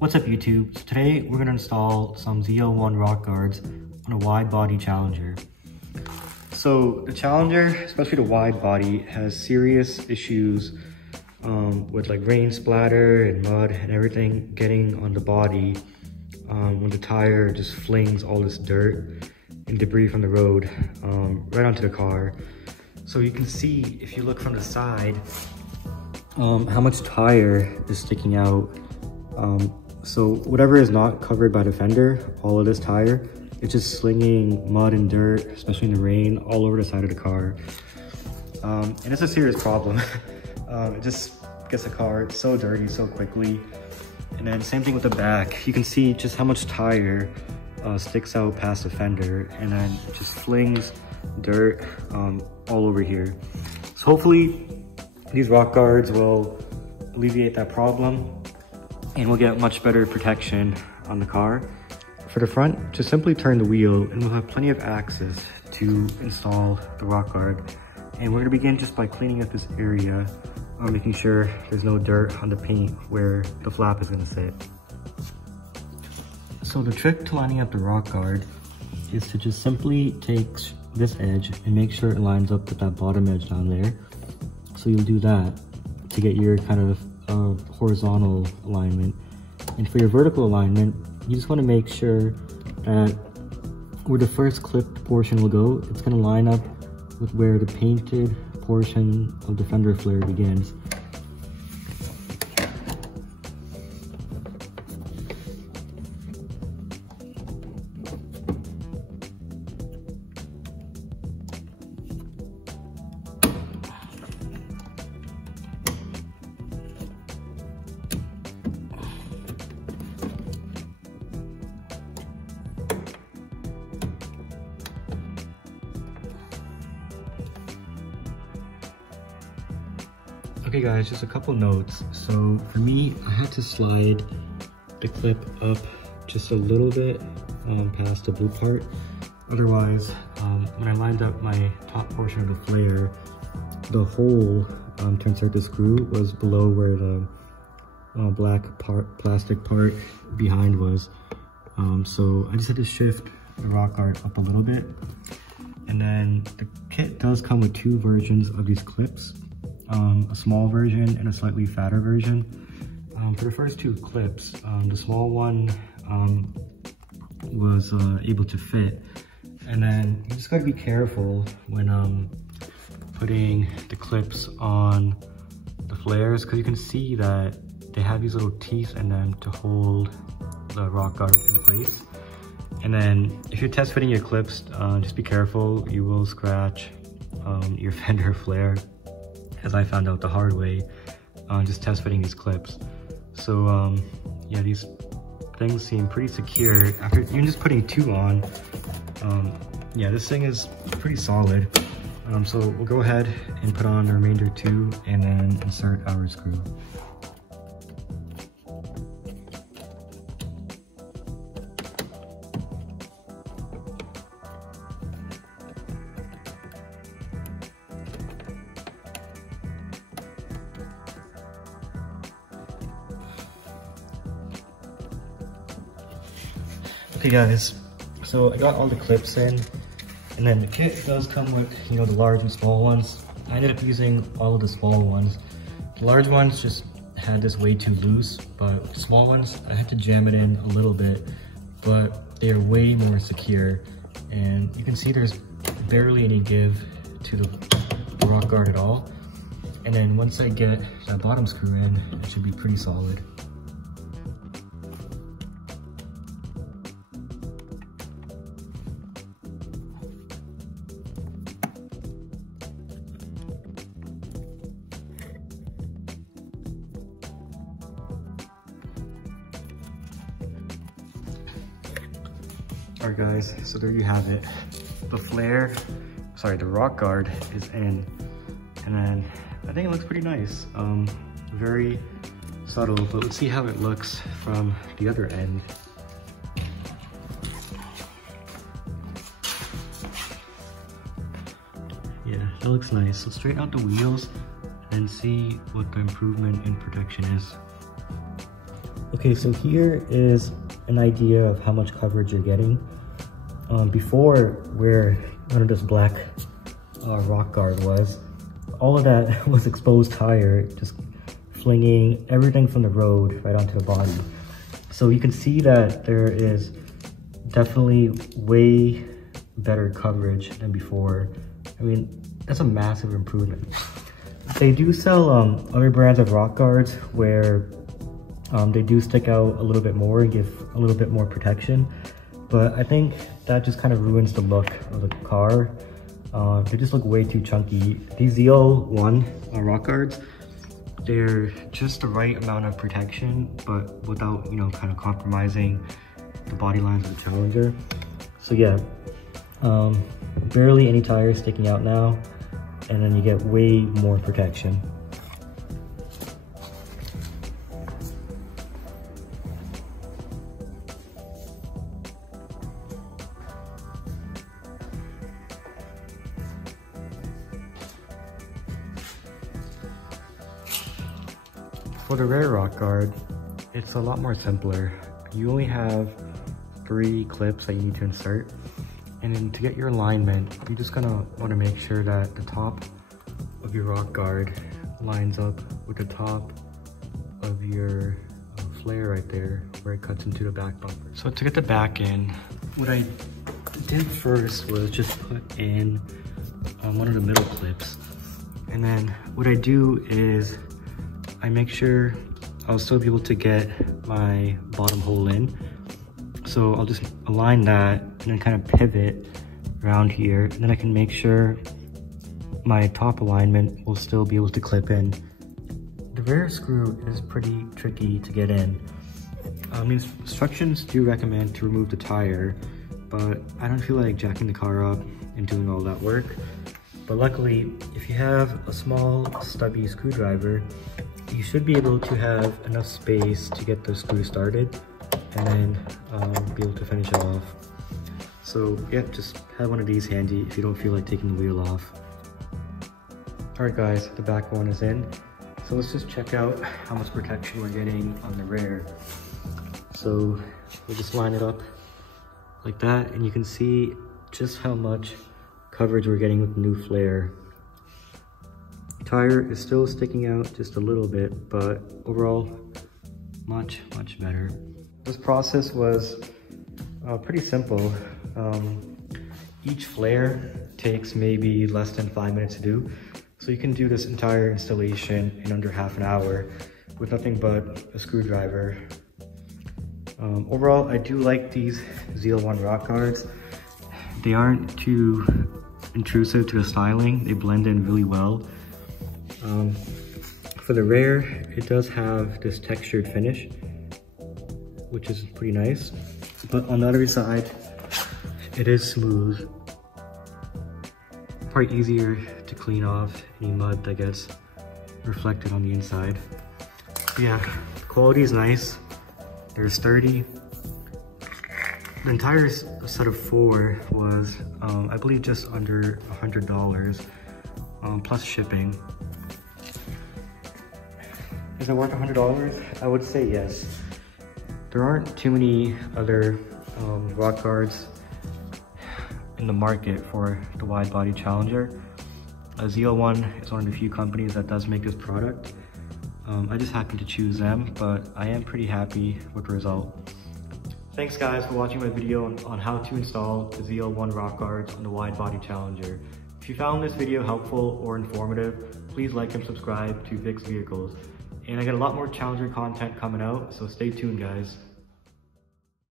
What's up YouTube? So today we're going to install some ZL1 rock guards on a wide body Challenger. So the Challenger, especially the wide body, has serious issues with like rain splatter and mud and everything getting on the body when the tire just flings all this dirt and debris from the road right onto the car. So you can see, if you look from the side, how much tire is sticking out. So whatever is not covered by the fender, all of this tire, it's just slinging mud and dirt, especially in the rain, all over the side of the car. And it's a serious problem. It just gets the car so dirty so quickly. And then same thing with the back. You can see just how much tire sticks out past the fender, and then it just flings dirt all over here. So hopefully these rock guards will alleviate that problem and we'll get much better protection on the car. For the front, just simply turn the wheel and we'll have plenty of access to install the rock guard. And we're gonna begin just by cleaning up this area, making sure there's no dirt on the paint where the flap is gonna sit. So the trick to lining up the rock guard is to just simply take this edge and make sure it lines up with that bottom edge down there. So you'll do that to get your kind of horizontal alignment. And for your vertical alignment, you just want to make sure that where the first clipped portion will go, it's going to line up with where the painted portion of the fender flare begins. Okay guys, just a couple notes. So for me, I had to slide the clip up just a little bit past the blue part. Otherwise, when I lined up my top portion of the flare, the hole to insert the screw was below where the black plastic part behind was. So I just had to shift the rock guard up a little bit. And then the kit does come with two versions of these clips. A small version and a slightly fatter version. For the first two clips, the small one was able to fit, and then you just gotta be careful when putting the clips on the flares, because you can see that they have these little teeth in them to hold the rock guard in place. And then if you're test fitting your clips, just be careful, you will scratch your fender flare, as I found out the hard way, just test fitting these clips. So yeah, these things seem pretty secure. After even just putting two on, yeah, this thing is pretty solid. So we'll go ahead and put on the remainder two and then insert our screw. Okay guys, so I got all the clips in, and then the kit does come with, you know, the large and small ones. I ended up using all of the small ones. The large ones just had this way too loose, but the small ones, I had to jam it in a little bit, but they are way more secure. And you can see there's barely any give to the rock guard at all. And then once I get that bottom screw in, it should be pretty solid. Alright guys, so there you have it. The rock guard is in, and then I think it looks pretty nice. Very subtle, but let's see how it looks from the other end. Yeah, that looks nice. So straighten out the wheels and see what the improvement in protection is. Okay, so here is an idea of how much coverage you're getting. Before, where none of this black rock guard was, all of that was exposed tire, just flinging everything from the road right onto the body. So you can see that there is definitely way better coverage than before. I mean, that's a massive improvement. They do sell other brands of rock guards where they do stick out a little bit more and give a little bit more protection, but I think that just kind of ruins the look of the car. They just look way too chunky. These ZL1 rock guards, they're just the right amount of protection, but without, you know, kind of compromising the body lines of the Challenger. So yeah, barely any tires sticking out now, and then you get way more protection. For the rear rock guard, it's a lot more simpler. You only have 3 clips that you need to insert. And then to get your alignment, you're just gonna wanna make sure that the top of your rock guard lines up with the top of your flare right there, where it cuts into the back bumper. So to get the back in, what I did first was just put in one of the middle clips. And then what I do is I make sure I'll still be able to get my bottom hole in. So I'll just align that and then kind of pivot around here. And then I can make sure my top alignment will still be able to clip in. The rear screw is pretty tricky to get in. Instructions do recommend to remove the tire, but I don't feel like jacking the car up and doing all that work. But luckily, if you have a small stubby screwdriver, you should be able to have enough space to get the screw started and then be able to finish it off. So yeah, just have one of these handy if you don't feel like taking the wheel off. Alright guys, the back one is in. So let's just check out how much protection we're getting on the rear. So we'll just line it up like that, and you can see just how much coverage we're getting with the new flare. Tire is still sticking out just a little bit, but overall, much better. This process was pretty simple. Each flare takes maybe less than 5 minutes to do. So you can do this entire installation in under half an hour with nothing but a screwdriver. Overall, I do like these ZL1 rock guards. They aren't too intrusive to the styling. They blend in really well. For the rear, it does have this textured finish, which is pretty nice. But on the other side, it is smooth. Probably easier to clean off any mud that gets reflected on the inside. But yeah, the quality is nice. They're sturdy. The entire set of 4 was, I believe, just under $100 plus shipping. Is it worth $100? I would say yes. There aren't too many other rock guards in the market for the wide body Challenger. ZL1 is one of the few companies that does make this product. I just happened to choose them, but I am pretty happy with the result. Thanks guys for watching my video on how to install the ZL1 rock guards on the wide body Challenger. If you found this video helpful or informative, please like and subscribe to Vic's Vehicles. And I got a lot more Challenger content coming out, so stay tuned guys.